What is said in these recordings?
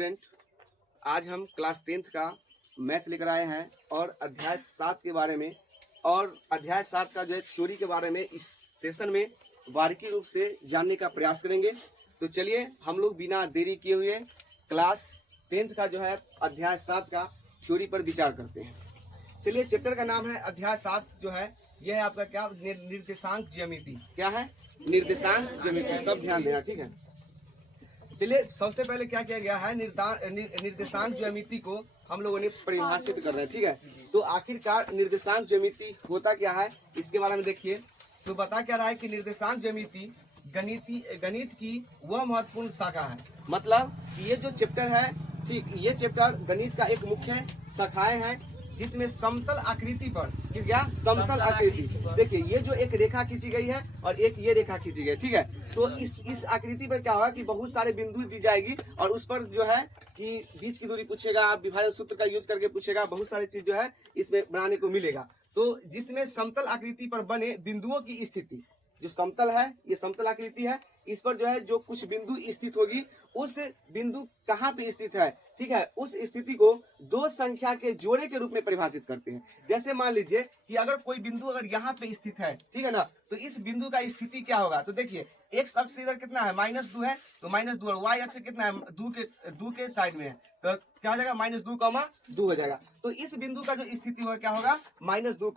Student, आज हम class 10th का मैथ लेकर आए हैं और अध्याय 7 के बारे में और अध्याय 7 का जो है थ्योरी के बारे में इस सेशन में बारीकी रूप से जानने का प्रयास करेंगे। तो चलिए हम लोग बिना देरी किए हुए क्लास 10th का जो है अध्याय 7 का थ्योरी पर विचार करते हैं। चलिए, चैप्टर का नाम है अध्याय 7 जो है यह है आपका क्या, निर्देशांक ज्यामिति। क्या है? निर्देशांक ज्यामिति। सब ध्यान देना, ठीक है। चलिए, सबसे पहले क्या किया गया है, निर्देशांक ज्यामिति को हम लोगों ने परिभाषित कर रहे हैं, ठीक है। तो आखिरकार निर्देशांक ज्यामिति होता क्या है इसके बारे में देखिए। तो बता क्या रहा है कि निर्देशांक ज्यामिति गणित की वह महत्वपूर्ण शाखा है। मतलब ये जो चैप्टर है, ठीक, ये चैप्टर गणित का एक मुख्य शाखाएं है जिसमें समतल आकृति पर क्या, समतल आकृति। देखिए, ये जो एक रेखा खींची गई है और एक ये रेखा खींची गई, ठीक है। तो इस आकृति पर क्या होगा कि बहुत सारे बिंदु दी जाएगी और उस पर जो है कि बीच की दूरी पूछेगा, विभाजन सूत्र का यूज करके पूछेगा, बहुत सारी चीज जो है इसमें बनाने को मिलेगा। तो जिसमें समतल आकृति पर बने बिंदुओं की स्थिति, जो समतल है, ये समतल आकृति है, इस पर जो है जो कुछ बिंदु स्थित होगी, उस बिंदु कहाँ पे स्थित है, ठीक है, उस स्थिति को दो संख्या के जोड़े के रूप में परिभाषित करते हैं। जैसे मान लीजिए कि अगर कोई बिंदु अगर यहाँ पे स्थित है, ठीक है ना, तो इस बिंदु का स्थिति क्या होगा। तो देखिए, एक्स अक्ष इधर कितना है, -2 है, तो -2, और वाई अक्ष कितना है, 2 के साइड में है, तो क्या हो जाएगा, -2, हो जाएगा। तो इस बिंदु का जो स्थिति होगा क्या होगा, -2,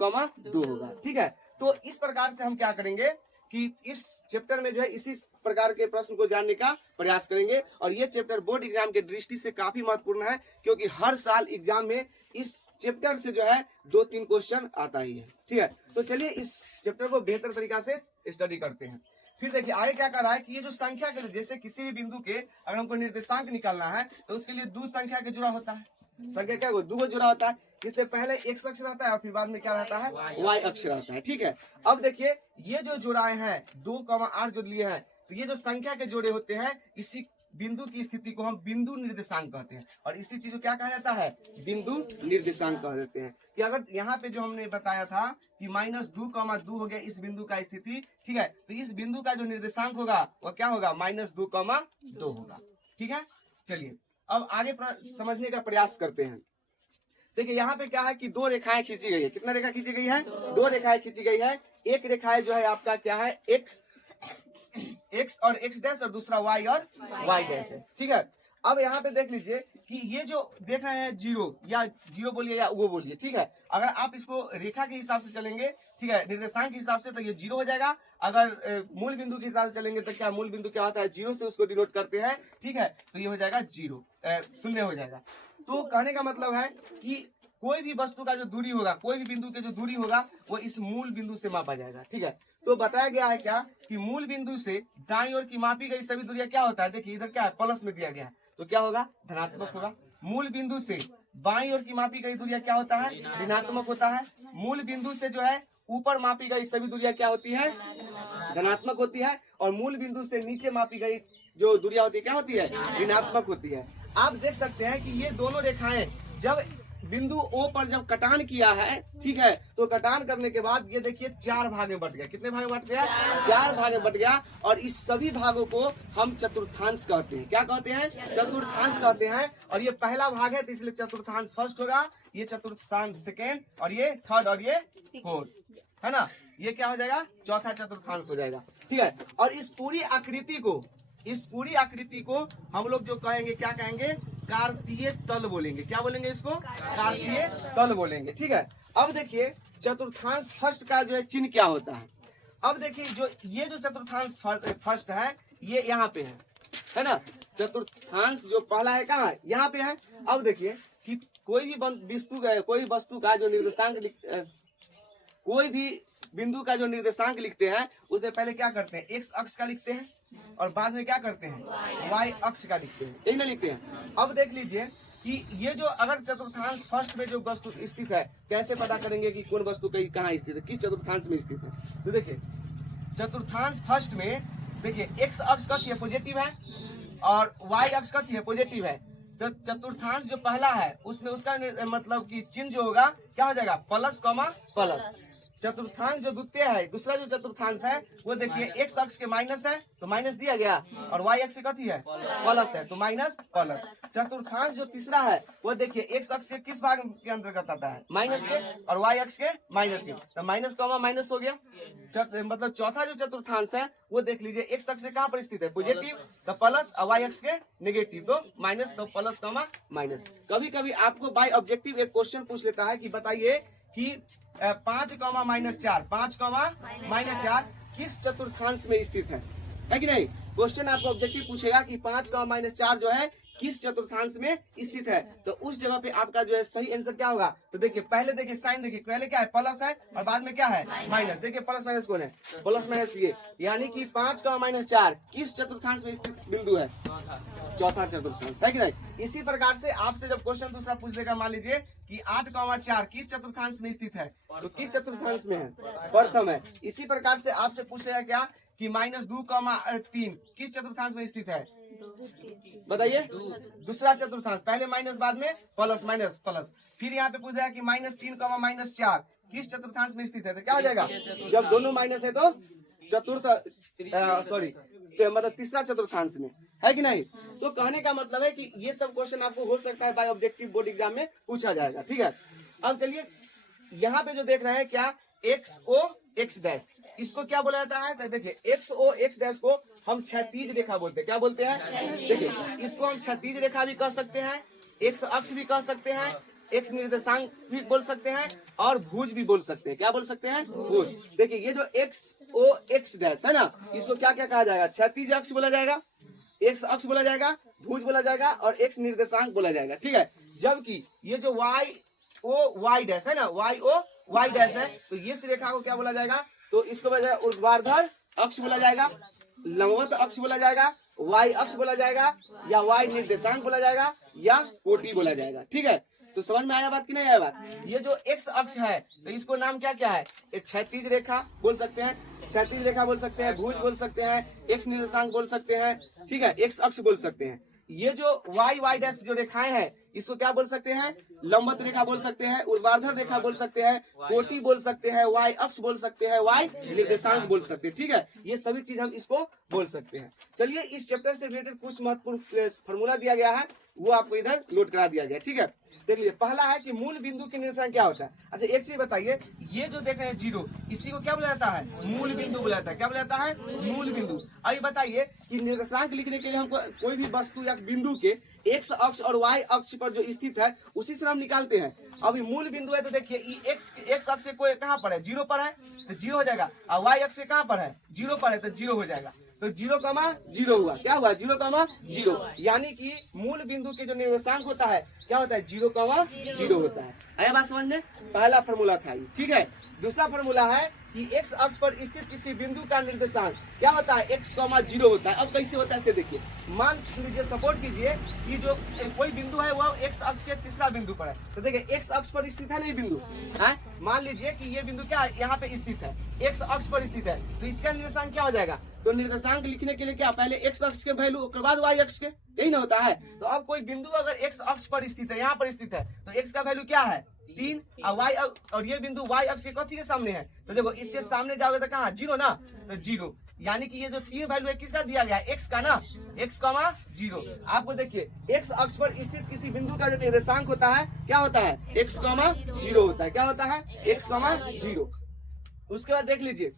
होगा, ठीक है। तो इस प्रकार से हम क्या करेंगे कि इस चैप्टर में जो है इसी प्रकार के प्रश्न को जानने का प्रयास करेंगे। और ये चैप्टर बोर्ड एग्जाम के दृष्टि से काफी महत्वपूर्ण है, क्योंकि हर साल एग्जाम में इस चैप्टर से जो है 2-3 क्वेश्चन आता ही है, ठीक है। तो चलिए इस चैप्टर को बेहतर तरीका से स्टडी करते हैं। फिर देखिए आगे क्या कर रहा है कि ये जो संख्या के, जैसे किसी भी बिंदु के अगर हमको निर्देशांक निकालना है तो उसके लिए 2 संख्या के जुड़ा होता है। संख्या क्या, 2 जुड़ा होता है, जिससे पहले x अक्ष रहता है और फिर बाद में क्या रहता है, y अक्ष रहता है, ठीक है। अब देखिए ये जो जुड़ाए हैं 2,8 जो लिए हैं, तो ये जो संख्या के जोड़े होते हैं, इसी बिंदु की स्थिति को हम बिंदु निर्देशांक कहते हैं। और इसी चीज को क्या कहा जाता है, बिंदु निर्देशांक कह देते हैं। कि अगर यहाँ पे जो हमने बताया था कि -2,2 हो गया इस बिंदु का स्थिति, ठीक है, तो इस बिंदु का जो निर्देशांक होगा वो क्या होगा, -2,2 होगा, ठीक है। चलिए अब आगे समझने का प्रयास करते हैं। देखिए यहाँ पे क्या है कि 2 रेखाएं खींची गई है। कितना रेखा खींची गई है, 2 रेखाएं खींची गई है। एक रेखा जो है आपका क्या है, x और x डैश, और दूसरा y और y डैश है, ठीक है। अब यहाँ पे देख लीजिए कि ये जो देख रहे हैं 0 बोलिए या वो बोलिए, ठीक है। अगर आप इसको रेखा के हिसाब से चलेंगे, ठीक है, निर्देशांक के हिसाब से, तो ये 0 हो जाएगा। अगर मूल बिंदु के हिसाब से चलेंगे तो क्या, मूल बिंदु क्या होता है, 0 से उसको डिनोट करते हैं, ठीक है। तो ये हो जाएगा 0 हो जाएगा। तो कहने का मतलब है कि कोई भी वस्तु का जो दूरी होगा, कोई भी बिंदु के जो दूरी होगा, वो इस मूल बिंदु से मापा जाएगा, ठीक है। तो बताया गया है क्या कि मूल बिंदु से दाईं ओर की मापी गई सभी दूरियां क्या होता है, देखिए इधर क्या है, प्लस में दिया गया है, तो क्या होगा, धनात्मक होगा। मूल बिंदु से बाईं ओर की मापी गई दूरियां क्या होता है, ऋणात्मक होता है। मूल बिंदु से जो है ऊपर मापी गई सभी दूरियां क्या होती है, धनात्मक होती है। और मूल बिंदु से नीचे मापी गई जो दूरियां होती है क्या होती है, ऋणात्मक होती है। आप देख सकते हैं कि ये दोनों रेखाएं जब बिंदु O पर जब कटान किया है, ठीक है, तो कटान करने के बाद ये देखिए 4 भाग में बट गया। कितने भाग में बट गया, 4 भाग में बट गया। और इस सभी भागों को हम चतुर्थांश कहते हैं। क्या कहते हैं, चतुर्थांश कहते हैं। और ये पहला भाग है तो इसलिए चतुर्थांश फर्स्ट होगा, ये चतुर्थांश सेकेंड, और ये थर्ड, और ये फोर्थ, है ना। ये क्या हो जाएगा, चौथा चतुर्थांश हो जाएगा, ठीक है। और इस पूरी आकृति को हम लोग जो कहेंगे, क्या कहेंगे, कार्तीय तल बोलेंगे। क्या बोलेंगे इसको, कार्तीय तल बोलेंगे, ठीक है। अब देखिए चतुर्थांश फर्स्ट का जो है चिन्ह क्या होता है। अब देखिए ये जो चतुर्थांश फर्स्ट है, ये यहाँ पे है ना। चतुर्थांश जो पहला है कहाँ है, यहाँ पे है। अब देखिए कि कोई भी वस्तु का जो निर्देशांक कोई भी बिंदु का जो निर्देशांक लिखते हैं, उसे पहले क्या करते हैं, x अक्ष का लिखते हैं, और बाद में क्या करते हैं, y अक्ष का लिखते हैं, यही ना लिखते हैं। अब देख लीजिए कि ये जो अगर चतुर्थांश फर्स्ट में जो वस्तु स्थित है, कैसे पता करेंगे कि कौन वस्तु कहाँ स्थित है, किस चतुर्थांश में स्थित है। तो देखिए चतुर्थांश फर्स्ट में देखिए x अक्ष का पॉजिटिव है और y अक्ष का पॉजिटिव है। तो चतुर्थांश जो पहला है उसमें उसका मतलब कि चिन्ह जो होगा क्या हो जाएगा, प्लस, चतुर्थांश जो द्वितीय है, दूसरा जो चतुर्थांश है वो देखिए एक्स अक्ष के माइनस है तो माइनस दिया गया, और वाई अक्ष कथी है प्लस है तो माइनस प्लस। चतुर्थांश जो तीसरा है वो देखिए एक्स अक्ष के किस भाग के अंतर्गत आता है, माइनस के, और वाई अक्ष के माइनस के, तो माइनस कॉमा माइनस हो गया। मतलब चौथा जो चतुर्थांश है वो देख लीजिए एक्स अक्ष से कहाँ पर स्थित है, पॉजिटिव तो प्लस, और वाई अक्ष के नेगेटिव तो माइनस, तो प्लस कॉमा माइनस। कभी कभी आपको बाय ऑब्जेक्टिव एक क्वेश्चन पूछ लेता है कि बताइए कि 5 कॉमा माइनस 4, 5 कॉमा माइनस 4 किस चतुर्थांश में स्थित है कि नहीं। क्वेश्चन आपको ऑब्जेक्टिव पूछेगा कि 5 कॉमा माइनस 4 जो है किस चतुर्थांश में स्थित है, तो उस जगह पे आपका जो है सही आंसर क्या होगा। तो देखिए पहले देखिए साइन, देखिए पहले क्या है प्लस है और बाद में क्या है माइनस। देखिए प्लस माइनस कौन है, प्लस माइनस ये, यानी कि 5 कॉमा माइनस 4 किस चतुर्थांश में स्थित बिंदु है, चौथा चतुर्थांश है कि नहीं। इसी प्रकार से आपसे जब क्वेश्चन दूसरा पूछ लेगा, मान लीजिए कि 8 कॉमा 4 किस चतुर्थांश में स्थित है, तो किस चतुर्थांश में है, प्रथम है। इसी प्रकार से आपसे पूछेगा क्या कि माइनस 2 कॉमा 3 किस चतुर्थांश में स्थित है, बताइए दूसरा चतुर्थांश, पहले माइनस बाद में प्लस, माइनस प्लस। फिर यहाँ पे पूछ रहा है कि माइनस 3 कॉमा माइनस 4 किस चतुर्थांश में स्थित है, तो क्या हो जाएगा, जब दोनों माइनस है तो चतुर्थ मतलब तीसरा चतुर्थांश में है कि नहीं। तो कहने का मतलब है कि ये सब क्वेश्चन आपको हो सकता है बाय ऑब्जेक्टिव बोर्ड एग्जाम में पूछा जाएगा, ठीक है। अब चलिए यहाँ पे जो देख रहे हैं क्या एक्स ओ एक्स डैश, इसको क्या बोला जाता है, तो देखिए एक्स ओ एक्स डैश को हम क्षैतिज रेखा बोलते हैं, क्या बोलते हैं, देखिए इसको हम क्षैतिज रेखा भी कह सकते हैं, एक्स अक्ष भी कह सकते हैं, एक्स निर्देशांक भी बोल सकते हैं, और भुज भी बोल सकते हैं, क्या बोल सकते हैं, भुज। देखिए ये जो एक्स ओ एक्स डैश है ना, इसको क्या क्या कहा जाएगा, क्षैतिज अक्ष बोला जाएगा, एक्स अक्ष बोला जाएगा, भुज बोला जाएगा, और एक्स निर्देशांक बोला जाएगा, ठीक है। जबकि ये जो वाई ओ वाई डैश है ना, वाई ओ वाई डैश है, तो ये रेखा को क्या बोला जाएगा, तो इसको बोला जाएगा ऊर्ध्वाधर अक्ष बोला जाएगा, लंबवत अक्ष बोला जाएगा, वाई अक्ष बोला जाएगा, या वाई निर्देशांक बोला जाएगा, या कोटि बोला जाएगा, ठीक है। तो समझ में आया बात कि नहीं आया बात। ये जो एक्स अक्ष है तो इसको नाम क्या क्या है, एक क्षैतिज रेखा बोल सकते हैं, क्षैतिज रेखा बोल सकते हैं, भुज बोल सकते हैं, एक्स निर्देशांक बोल सकते हैं, ठीक है, एक्स अक्ष बोल सकते हैं। ये जो वाई वाई डैश जो रेखाएं हैं इसको क्या बोल सकते हैं, लंबवत रेखा बोल सकते हैं, ऊर्ध्वाधर रेखा बोल सकते हैं, कोटि बोल सकते हैं, वाई अक्ष बोल सकते हैं, वाई निर्देशांक बोल सकते हैं, ठीक है। ये सभी चीज हम इसको बोल सकते हैं। चलिए इस चैप्टर से रिलेटेड कुछ महत्वपूर्ण फॉर्मूला दिया गया है, वो आपको इधर नोट करा दिया गया, ठीक है। देख लीजिए पहला है कि मूल बिंदु के निर्देशांक क्या होता है। अच्छा एक चीज बताइए, ये जो देख रहे हैं 0, इसी को क्या बोला जाता है, मूल बिंदु बोला जाता है, क्या बोला जाता है, मूल बिंदु। अब बताइए कि निर्देशांक लिखने के लिए हमको कोई भी वस्तु या बिंदु के एक्स अक्ष और वाई अक्ष पर जो स्थित है उसी से हम निकालते हैं। अभी मूल बिंदु है तो देखिए एक्स अक्ष से कोई कहाँ पर है, 0 पर है तो 0 हो जाएगा, और वाई अक्ष से कहाँ पर है, 0 पर है तो 0 हो जाएगा, तो 0,0 हुआ, क्या हुआ 0,0, यानी कि मूल बिंदु के जो निर्देशांक होता है क्या होता है, 0,0 होता है। आया बात समझ में, पहला फॉर्मूला था ये, ठीक है। दूसरा फॉर्मूला है कि एक्स अक्ष पर स्थित किसी बिंदु का निर्देशांक क्या होता है, x,0 होता है। अब कैसे होता है इसे देखिए, मान लीजिए सपोर्ट कीजिए कि जो कोई बिंदु है वो एक्स अक्ष के तीसरा बिंदु पर है, तो देखिए एक्स अक्ष पर स्थित है नहीं बिंदु है, मान लीजिए कि ये बिंदु क्या यहाँ पे स्थित है, एक्स अक्ष पर स्थित है, तो इसका निर्देशांक क्या हो जाएगा, तो निर्देशांक लिखने के लिए क्या पहले एक्स अक्ष के वैल्यू उसके बाद वाई अक्ष के, यही ना होता है। तो अब कोई बिंदु अगर एक्स अक्ष पर स्थित है, यहाँ पर स्थित है, तो एक्स का वैल्यू क्या है 3, और वाई और ये बिंदु वाई अक्ष के कथी के सामने है, तो देखो इसके सामने जाओगे तो कहाँ 0 ना, तो 0, यानी कि ये जो 3 वैल्यू है किसका दिया गया है, एक्स का ना, x,0। आपको देखिए एक्स अक्ष पर स्थित किसी बिंदु का जो निर्देशांक होता है क्या होता है, x,0 होता है, क्या होता है, x,0। उसके बाद देख लीजिए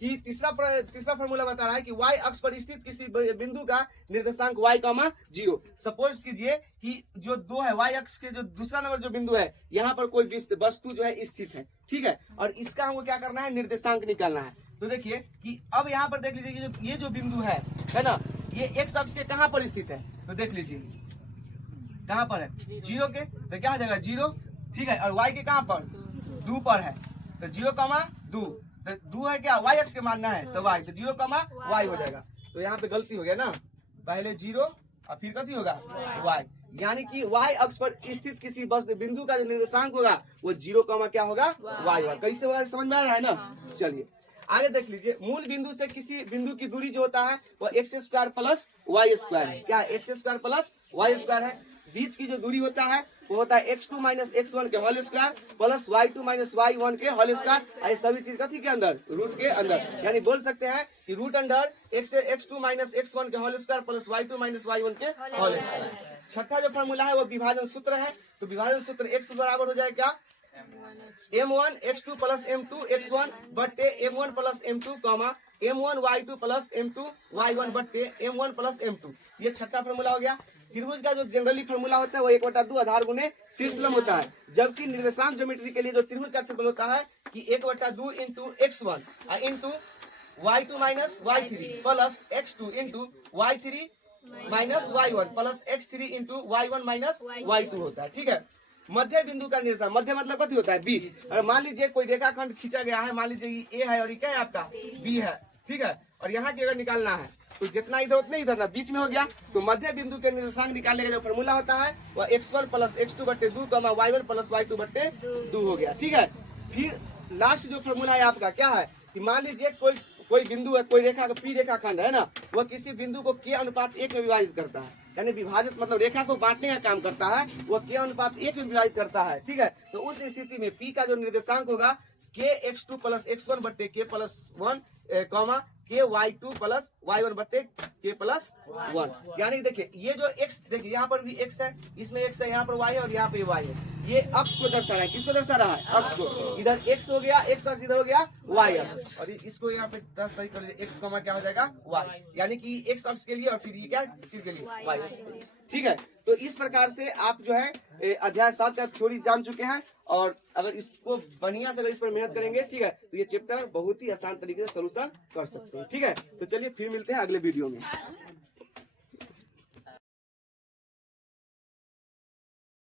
कि तीसरा फॉर्मूला बता रहा है कि y अक्ष पर स्थित किसी बिंदु का निर्देशांक y,0। सपोज कीजिए कि जो 2 है y अक्ष के जो दूसरा नंबर जो बिंदु है यहाँ पर कोई वस्तु जो है स्थित है, ठीक है, और इसका हमको क्या करना है, निर्देशांक निकालना है। तो देखिए कि अब यहाँ पर देख लीजिए कि ये जो बिंदु है ना, ये x अक्ष के कहाँ पर स्थित है, तो देख लीजिए कहाँ पर है, 0 के, तो क्या हो जाएगा 0, ठीक है, और y के कहाँ पर 2 पर है, तो 0,2, तो 2 है क्या, y अक्ष के मानना है तो y, तो 0,y हो जाएगा। तो यहाँ पे गलती हो गया ना, पहले 0 और फिर कथी होगा y, यानी कि y अक्ष पर स्थित किसी बिंदु का जो निर्देशांक होगा वो 0, क्या होगा y होगा। कैसे होगा समझ में आ रहा है ना। चलिए आगे देख लीजिए, मूल बिंदु से किसी बिंदु की दूरी जो होता है वो x² प्लस y² है, क्या x² प्लस y² है। बीच की जो दूरी होता है वो होता है x2 माइनस x1 के whole square plus y2 minus y1 के होल स्क्वायर। ये सभी चीज कथी के अंदर, रूट के अंदर। यानी बोल सकते हैं कि root under x2 minus x1 के whole square plus y2 minus y1 के होल स्क्वायर। छठा जो फॉर्मूला है वो विभाजन सूत्र है। तो विभाजन सूत्र x बराबर हो जाए क्या, m1 x2 plus m2 x1 बट्टे m1 plus m2 comma m1 y2 plus m2 y1 बट्टे m1 प्लस m2। ये छठा फॉर्मूला हो गया। त्रिभुज का जो जनरली फॉर्मूला होता है वो 1/2 आधार गुणे शीर्षलंब होता है, जबकि निर्देशांक ज्योमेट्री के लिए जो त्रिभुज का क्षेत्रफल होता है कि 1/2 into x1 into y2 minus y3 plus x2 into y3 minus y1 plus x3 into y1 minus y2 होता है। ठीक है। मध्य बिंदु का निर्देशांक, मध्य मतलब कथी होता है, बीच। अगर मान लीजिए कोई रेखाखंड खींचा गया है, मान लीजिए ए है और ये क्या है आपका बी है, ठीक है, और यहाँ की अगर निकालना है तो जितना इधर उतना इधर ना, बीच में हो गया। तो मध्य बिंदु के निर्देशांक निकालने का जो फॉर्मूला होता है वह x1 प्लस x2 बट्टे 2 कमा y1 प्लस y2 बट्टे 2 हो गया। ठीक है। फिर लास्ट जो फॉर्मूला है आपका क्या है कि मान लीजिए कोई बिंदु है, कोई रेखा पी रेखाखंड है ना, वह किसी बिंदु को k अनुपात 1 में विभाजित करता है, यानी विभाजित मतलब रेखा को बांटने का काम करता है, वह k अनुपात 1 में विभाजित करता है। ठीक है। तो उस स्थिति में p का जो निर्देशांक होगा k x2 प्लस x1 बट्टे k plus 1 comma k y2 plus y1 बट्टे k प्लस 1। यानी देखिए ये जो x, देखिए यहाँ पर भी x है, इसमें x है, यहाँ पर y है और यहाँ पे y है। ये अक्ष को दर्शा रहा है, किसको दर्शा रहा है, अक्ष को। इधर x हो गया, x अक्ष इधर हो गया y अक्ष, और इसको यहाँ पे सही कर लीजिए, x कॉमा क्या हो जाएगा y, यानी कि x अक्ष के लिए और फिर ये क्या चीज के लिए, y अक्ष के लिए। ठीक है। तो इस प्रकार से आप जो है अध्याय 7 का थ्योरी जान चुके हैं, और अगर इसको बढ़िया से अगर इस पर मेहनत करेंगे, ठीक है, तो ये चैप्टर बहुत ही आसान तरीके से सोल्यूशन कर सकते हैं। ठीक है। तो चलिए फिर मिलते हैं अगले वीडियो में।